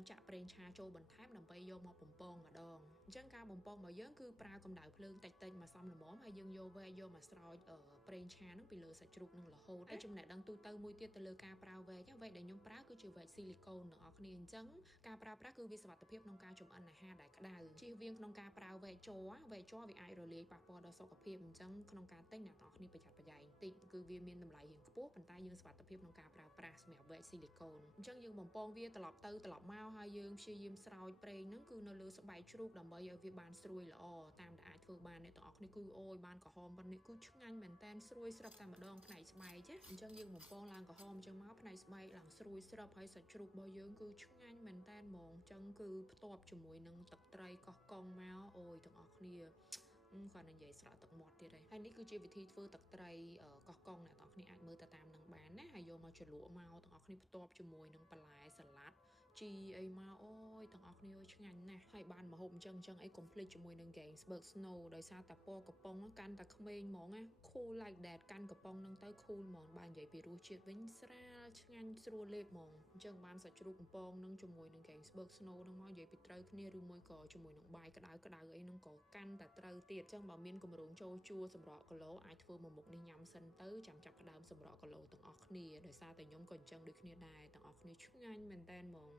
យើងចាក់ប្រេងឆាចូលបន្ថែមដើម្បីយកមកបំពងម្ដងអញ្ចឹងការបំពងរបស់យើងគឺប្រើកម្ដៅភ្លើងតិចៗមកសមល្មមហើយយើងយកវែកយកមកស្រោចប្រេងឆាហ្នឹងពីលើសាច់ជ្រូកនឹងរហូតហើយចំណេះដឹងទូទៅមួយទៀតទៅលើការប្រើវែកដែលខ្ញុំប្រើគឺជាវែកស៊ីលីកូនទាំងអស់គ្នាអញ្ចឹងការប្រើប្រាស់គឺវាសុវត្ថិភាពក្នុងការចម្អិនអាហារដែលក្តៅជៀសវាងក្នុងការប្រើវែកជ័រវាអាចរលាយប៉ះពាល់ដល់សុខភាពអញ្ចឹងក្នុងការទិញអ្នកទាំងអស់គ្នាប្រយ័ត្នប្រយែងតិចគឺវាមានតម្លៃរៀងខ្ពស់ប៉ុន្តែយើងសុវត្ថិភាពក្នុងការប្រើប្រាស់សម្រាប់វែកស៊ីលីកូនអញ្ចឹងយើងបំពងវាត្រឡប់ទៅត្រឡប់មកហើយយើងព្យាយាមស្រោចប្រេងហ្នឹងគឺនៅលើស្បែកជ្រូកដើម្បីឲ្យវាបានស្រួយល្អតាមដែលអាចធ្វើបានអ្នកទាំងអស់គ្នាគឺអូយបានក្រហមប៉ុណ្នេះគឺឆ្ងាញ់មែនតែនស្រួយស្រាប់តែម្ដងផ្នែកស្បែកអញ្ចឹងយើងបំពងឡើងក្រហមអញ្ចឹងមកផ្នែកស្បែកឡើងស្រួយស្រាប់ហើយសាច់ជ្រូករបស់យើងគឺឆ្ងាញ់មែនតែនហ្មងអញ្ចឹងគឺផ្ទាប់ជាមួយនឹងទឹកត្រីកោះកុងមកអូយទាំងអស់គ្នាគាត់និយាយស្រក់ទឹកមាត់ទៀតហើយនេះគឺជាវិធីធ្វើទឹកត្រីកោះកុងអ្នកទាំងអស់គ្នាអាចមើលទៅតាមនឹងបានណាហើយយកមកជ្រលក់មកទាំងអស់គ្នាផ្ទាប់ជាមួយនឹងបន្លែសាឡាត់ជីអីមកអូយទាំងអស់គ្នាឆ្ងាញ់ណាស់ហើយបានមកហូបអញ្ចឹងអីកុំភ្លេចជាមួយនឹង Gainsbourg Snow ដោយសារតែពណ៌កំប៉ុងកាន់តែក្មេងហ្មងណា cool like that កាន់កំប៉ុងហ្នឹងទៅ cool ហ្មងបើនិយាយពីរសជាតិវិញស្រាលឆ្ងាញ់ស្រួលលេបហ្មងអញ្ចឹងបានសាច់ជ្រូកកំប៉ុងហ្នឹងជាមួយនឹង Gainsbourg Snow ហ្នឹងមកនិយាយពីត្រូវគ្នាឬមួយក៏ជាមួយនឹងបាយក្តៅអីហ្នឹងក៏កាន់តែត្រូវទៀតអញ្ចឹងបើមានគម្រោងចូលជួសម្រក់គីឡូអាចធ្វើមួយមុខនេះញ៉ាំសិនទៅចាំចាប់ផ្ដើមសម្រក់គីឡូទាំងអស់គ្នាដោយសារតែខ្ញុំក៏អញ្ចឹងដូចគ្នាដែរទាំងអស់គ្នាឆ្ងាញ់មែនតើហ្មង